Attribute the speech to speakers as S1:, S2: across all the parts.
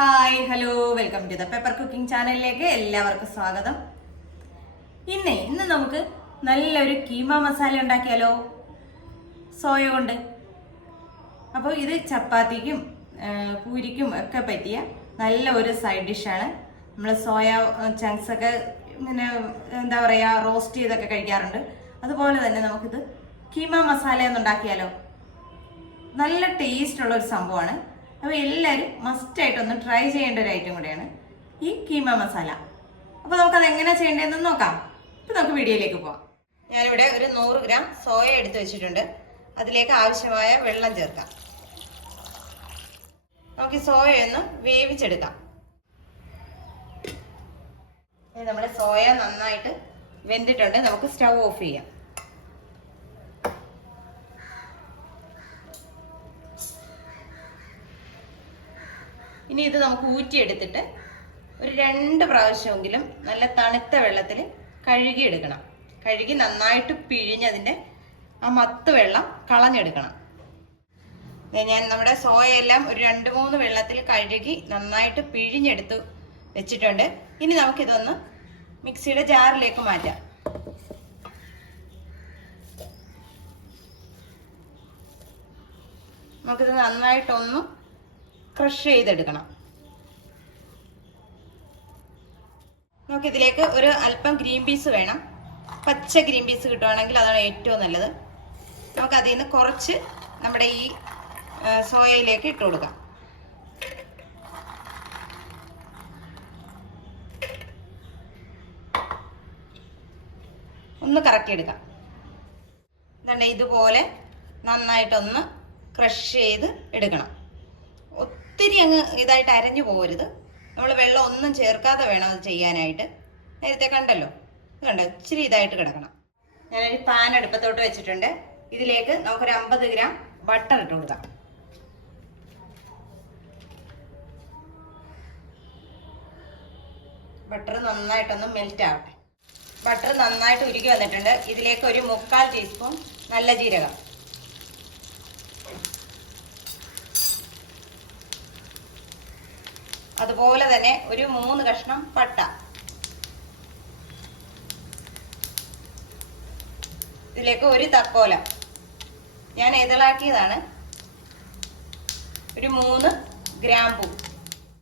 S1: Hi hello welcome to the paper cooking ചാനലിലേക്ക് എല്ലാവർക്കും സ്വാഗതം. ഇന്നേ ഇന്ന് നമുക്ക് നല്ലൊരു കീമ മസാല ഉണ്ടാക്കിയാലോ? സോയ കൊണ്ട്. അപ്പോൾ ഇത് ചപ്പാത്തിക്കും പൂരിക്കും ഒക്കെ പറ്റിയ നല്ല ഒരു സൈഡ് ഡിഷാണ്. നമ്മൾ സോയ ചങ്ക്സ് ഒക്കെ ഇങ്ങനെ എന്താ പറയുക റോസ്റ്റ് ചെയ്തൊക്കെ കഴിക്കാറുണ്ട്. അതുപോലെ തന്നെ നമുക്കിത് കീമ മസാല എന്നുണ്ടാക്കിയാലോ നല്ല ടേസ്റ്റ് ഉള്ള ഒരു സംഭവമാണ്. അപ്പോൾ എല്ലാവരും മസ്റ്റ് ആയിട്ടൊന്ന് ട്രൈ ചെയ്യേണ്ട ഒരു ഐറ്റം കൂടെയാണ് ഈ കീമ മസാല അപ്പോൾ അത് എങ്ങനെ ചെയ്യേണ്ടതെന്ന് നോക്കാം. ഇപ്പം നമുക്ക് വീഡിയോയിലേക്ക് പോവാം. ഞാനിവിടെ ഒരു നൂറ് ഗ്രാം സോയ എടുത്ത് വെച്ചിട്ടുണ്ട്. അതിലേക്ക് ആവശ്യമായ വെള്ളം ചേർക്കാം. നമുക്ക് ഈ സോയ ഒന്ന് വേവിച്ചെടുക്കാം. നമ്മുടെ സോയ നന്നായിട്ട് വെന്തിട്ടുണ്ട്. നമുക്ക് സ്റ്റൗ ഓഫ് ചെയ്യാം. ഇനി ഇത് നമുക്ക് ഊറ്റിയെടുത്തിട്ട് ഒരു രണ്ട് പ്രാവശ്യമെങ്കിലും നല്ല തണുത്ത വെള്ളത്തിൽ കഴുകി എടുക്കണം കഴുകി നന്നായിട്ട് പിഴിഞ്ഞതിന്റെ ആ മത്ത് വെള്ളം കളഞ്ഞെടുക്കണം. ഞാൻ നമ്മുടെ സോയയെല്ലാം ഒരു രണ്ട് മൂന്ന് വെള്ളത്തിൽ കഴുകി നന്നായിട്ട് പിഴിഞ്ഞെടുത്ത് വെച്ചിട്ടുണ്ട്. ഇനി നമുക്കിതൊന്ന് മിക്സിയുടെ ജാറിലേക്ക് മാറ്റാം. നമുക്കിത് നന്നായിട്ടൊന്ന് ക്രഷ് ചെയ്തെടുക്കണം. നമുക്കിതിലേക്ക് ഒരു അല്പം ഗ്രീൻ പീസ് വേണം. പച്ച ഗ്രീൻ പീസ് കിട്ടുവാണെങ്കിൽ അതാണ് ഏറ്റവും നല്ലത്. നമുക്ക് അതിൽ നിന്ന് കുറച്ച് നമ്മുടെ ഈ സോയയിലേക്ക് ഇട്ട് കൊടുക്കാം. ഒന്ന് കറക്കിയെടുക്കാം ഇതുണ്ട് ഇതുപോലെ നന്നായിട്ടൊന്ന് ക്രഷ് ചെയ്ത് എടുക്കണം. ഒത്തിരി അങ്ങ് ഇതായിട്ട് അരഞ്ഞു പോകരുത്. നമ്മൾ വെള്ളം ഒന്നും ചേർക്കാതെ വേണം അത് ചെയ്യാനായിട്ട്. നേരത്തെ കണ്ടല്ലോ? കണ്ട? ഇച്ചിരി ഇതായിട്ട് കിടക്കണം. ഞാനൊരു പാൻ അടുപ്പത്തോട്ട് വെച്ചിട്ടുണ്ട്. ഇതിലേക്ക് നമുക്കൊരു അമ്പത് ഗ്രാം ബട്ടർ ഇട്ട് കൊടുക്കാം. ബട്ടർ നന്നായിട്ടൊന്ന് മെൽറ്റ് ആവട്ടെ. ബട്ടർ നന്നായിട്ട് ഉരുകി വന്നിട്ടുണ്ട്. ഇതിലേക്ക് ഒരു മുക്കാൽ ടീസ്പൂൺ നല്ല ജീരകം. അതുപോലെ തന്നെ ഒരു മൂന്ന് കഷ്ണം പട്ട. ഇതിലേക്ക് ഒരു തക്കോല. ഞാൻ ഇതളാക്കിയതാണ് ഒരു മൂന്ന് ഗ്രാമ്പു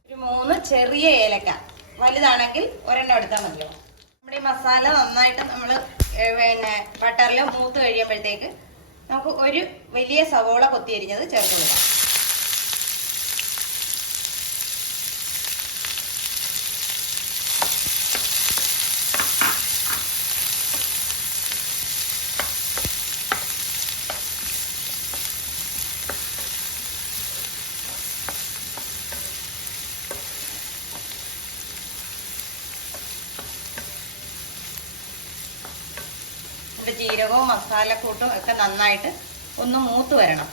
S1: ഒരു മൂന്ന് ചെറിയ ഏലക്ക. വലുതാണെങ്കിൽ ഒരെണ്ണം എടുത്താൽ മതിയോ? നമ്മുടെ ഈ മസാല നന്നായിട്ട് നമ്മൾ പിന്നെ ബട്ടറിൽ മൂത്ത് കഴിയുമ്പോഴത്തേക്ക് നമുക്ക് ഒരു വലിയ സവോള കൊത്തിയരിഞ്ഞത് ചേർത്ത് കൊടുക്കാം. ജീരകവും മസാലക്കൂട്ടും ഒക്കെ നന്നായിട്ട് ഒന്ന് മൂത്ത് വരണം.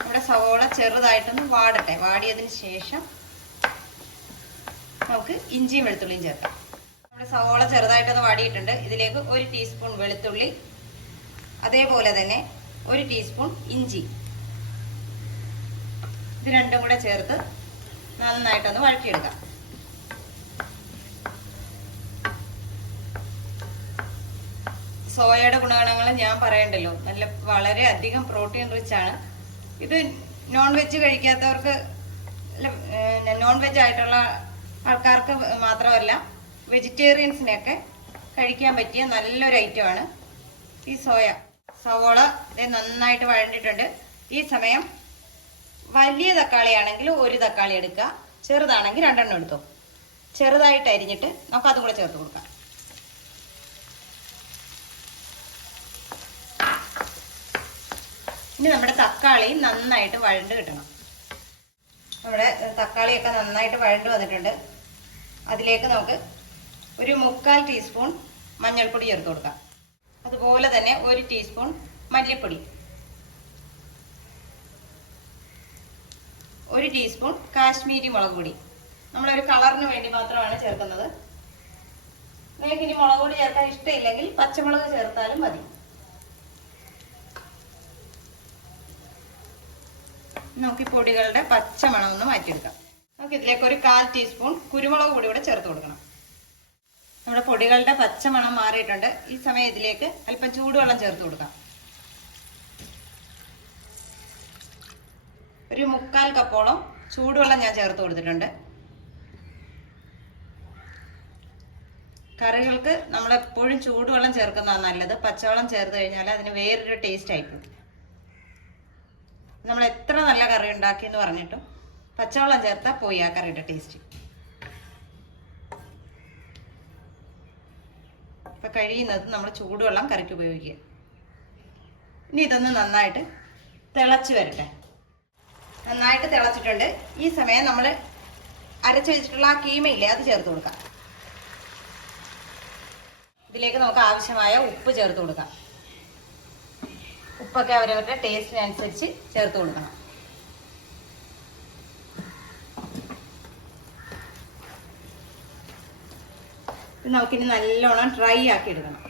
S1: ഇവിടെ സവോള ചെറുതായിട്ടൊന്ന് വാടട്ടെ. വാടിയതിന് ശേഷം നമുക്ക് ഇഞ്ചിയും വെളുത്തുള്ളിയും ചേർക്കാം. നമ്മുടെ സവോള ചെറുതായിട്ടൊന്ന് വാടിയിട്ടുണ്ട്. ഇതിലേക്ക് ഒരു ടീസ്പൂൺ വെളുത്തുള്ളി അതേപോലെ തന്നെ ഒരു ടീസ്പൂൺ ഇഞ്ചി. ഇത് രണ്ടും കൂടെ ചേർത്ത് നന്നായിട്ടൊന്ന് വഴറ്റിയെടുക്കാം. സോയയുടെ ഗുണഗണങ്ങൾ ഞാൻ പറയണ്ടല്ലോ. നല്ല വളരെ അധികം പ്രോട്ടീൻ റിച്ച് ആണ്. ഇത് നോൺ വെജ് കഴിക്കാത്തവർക്ക് നോൺ വെജ് ആയിട്ടുള്ള ആൾക്കാർക്ക് മാത്രമല്ല വെജിറ്റേറിയൻസിനൊക്കെ കഴിക്കാൻ പറ്റിയ നല്ലൊരു ഐറ്റമാണ് ഈ സോയ. സവോള ഇത് നന്നായിട്ട് വഴണ്ടിട്ടുണ്ട് ഈ സമയം വലിയ തക്കാളി ആണെങ്കിൽ ഒരു തക്കാളി എടുക്കുക. ചെറുതാണെങ്കിൽ രണ്ടെണ്ണം എടുത്തു. ചെറുതായിട്ട് അരിഞ്ഞിട്ട് നമുക്ക് അതും കൂടെ ചേർത്ത് കൊടുക്കാം. ഇനി നമ്മുടെ തക്കാളി നന്നായിട്ട് വഴണ്ട് കിട്ടണം. നമ്മുടെ തക്കാളിയൊക്കെ നന്നായിട്ട് വഴണ്ട് വന്നിട്ടുണ്ട്. അതിലേക്ക് നമുക്ക് ഒരു മുക്കാൽ ടീസ്പൂൺ മഞ്ഞൾപ്പൊടി ചേർത്ത് കൊടുക്കാം. അതുപോലെ തന്നെ ഒരു ടീസ്പൂൺ മല്ലിപ്പൊടി. ഒരു ടീസ്പൂൺ കാശ്മീരി മുളക് പൊടി. നമ്മളൊരു കളറിന് വേണ്ടി മാത്രമാണ് ചേർക്കുന്നത്. നിങ്ങൾക്ക് ഇനി മുളക് പൊടി ചേർക്കാൻ ഇഷ്ടമില്ലെങ്കിൽ പച്ചമുളക് ചേർത്താലും മതി. നമുക്ക് ഈ പൊടികളുടെ പച്ചമണം ഒന്ന് മാറ്റിയെടുക്കാം. നമുക്ക് ഇതിലേക്ക് ഒരു കാൽ ടീസ്പൂൺ കുരുമുളക് പൊടി കൂടെ ചേർത്ത് കൊടുക്കണം. നമ്മുടെ പൊടികളുടെ പച്ചമണം മാറിയിട്ടുണ്ട്. ഈ സമയം ഇതിലേക്ക് അല്പം ചൂടുവെള്ളം ചേർത്ത് കൊടുക്കാം. ഒരു മുക്കാൽ കപ്പോളം ചൂടുവെള്ളം ഞാൻ ചേർത്ത് കൊടുത്തിട്ടുണ്ട്. കറികൾക്ക് നമ്മളെപ്പോഴും ചൂടുവെള്ളം ചേർക്കുന്നതാണ് നല്ലത്. പച്ചവെള്ളം ചേർത്ത് കഴിഞ്ഞാൽ അതിന് വേറൊരു ടേസ്റ്റ് ആയിപ്പോകും. നമ്മൾ എത്ര നല്ല കറി ഉണ്ടാക്കി എന്ന് പറഞ്ഞിട്ടും പച്ചവെള്ളം ചേർത്താൽ പോയി ആ കറിയുടെ ടേസ്റ്റ് ഇപ്പൊ കഴിയുന്നത് നമ്മൾ ചൂടുവെള്ളം കറിക്ക് ഉപയോഗിക്കുക. ഇനി ഇതൊന്ന് നന്നായിട്ട് തിളച്ച് വരട്ടെ. നന്നായിട്ട് തിളച്ചിട്ടുണ്ട്. ഈ സമയം നമ്മൾ അരച്ച് വെച്ചിട്ടുള്ള ആ കീമയില്ലേ അത് ചേർത്ത് കൊടുക്കാം. ഇതിലേക്ക് നമുക്ക് ആവശ്യമായ ഉപ്പ് ചേർത്ത് കൊടുക്കാം. ഉപ്പൊക്കെ അവരവരുടെ ടേസ്റ്റിനനുസരിച്ച് ചേർത്ത് കൊടുക്കണം. നമുക്കിനി നല്ലോണം ഡ്രൈ ആക്കി എടുക്കണം.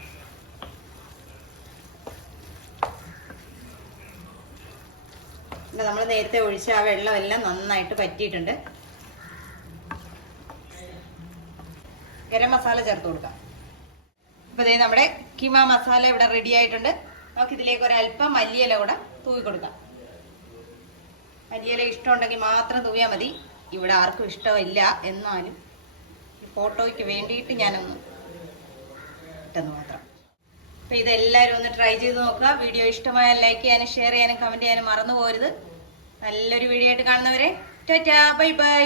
S1: നമ്മൾ നേരത്തെ ഒഴിച്ച ആ വെള്ളമെല്ലാം നന്നായിട്ട് പറ്റിയിട്ടുണ്ട്. ഗരം മസാല ചേർത്ത് കൊടുക്കാം. ഇപ്പൊ നമ്മുടെ കിമ മസാല ഇവിടെ റെഡി ആയിട്ടുണ്ട്. നമുക്ക് ഇതിലേക്ക് ഒരല്പം മല്ലിയില കൂടെ തൂവി കൊടുക്കാം. മല്ലിയില ഇഷ്ടമുണ്ടെങ്കിൽ മാത്രം തൂവിയാൽ മതി. ഇവിടെ ആർക്കും ഇഷ്ടമില്ല എന്നാലും ഫോട്ടോയ്ക്ക് വേണ്ടിയിട്ട് ഞാനൊന്ന് ഇട്ടെന്ന് മാത്രം. അപ്പൊ ഇതെല്ലാവരും ഒന്ന് ട്രൈ ചെയ്ത് നോക്കുക. വീഡിയോ ഇഷ്ടമായാൽ ലൈക്ക് ചെയ്യാനും ഷെയർ ചെയ്യാനും കമന്റ് ചെയ്യാനും മറന്നു പോരുത് നല്ലൊരു വീഡിയോ ആയിട്ട് കാണുന്നവരെ ടാറ്റാ ബൈ ബൈ.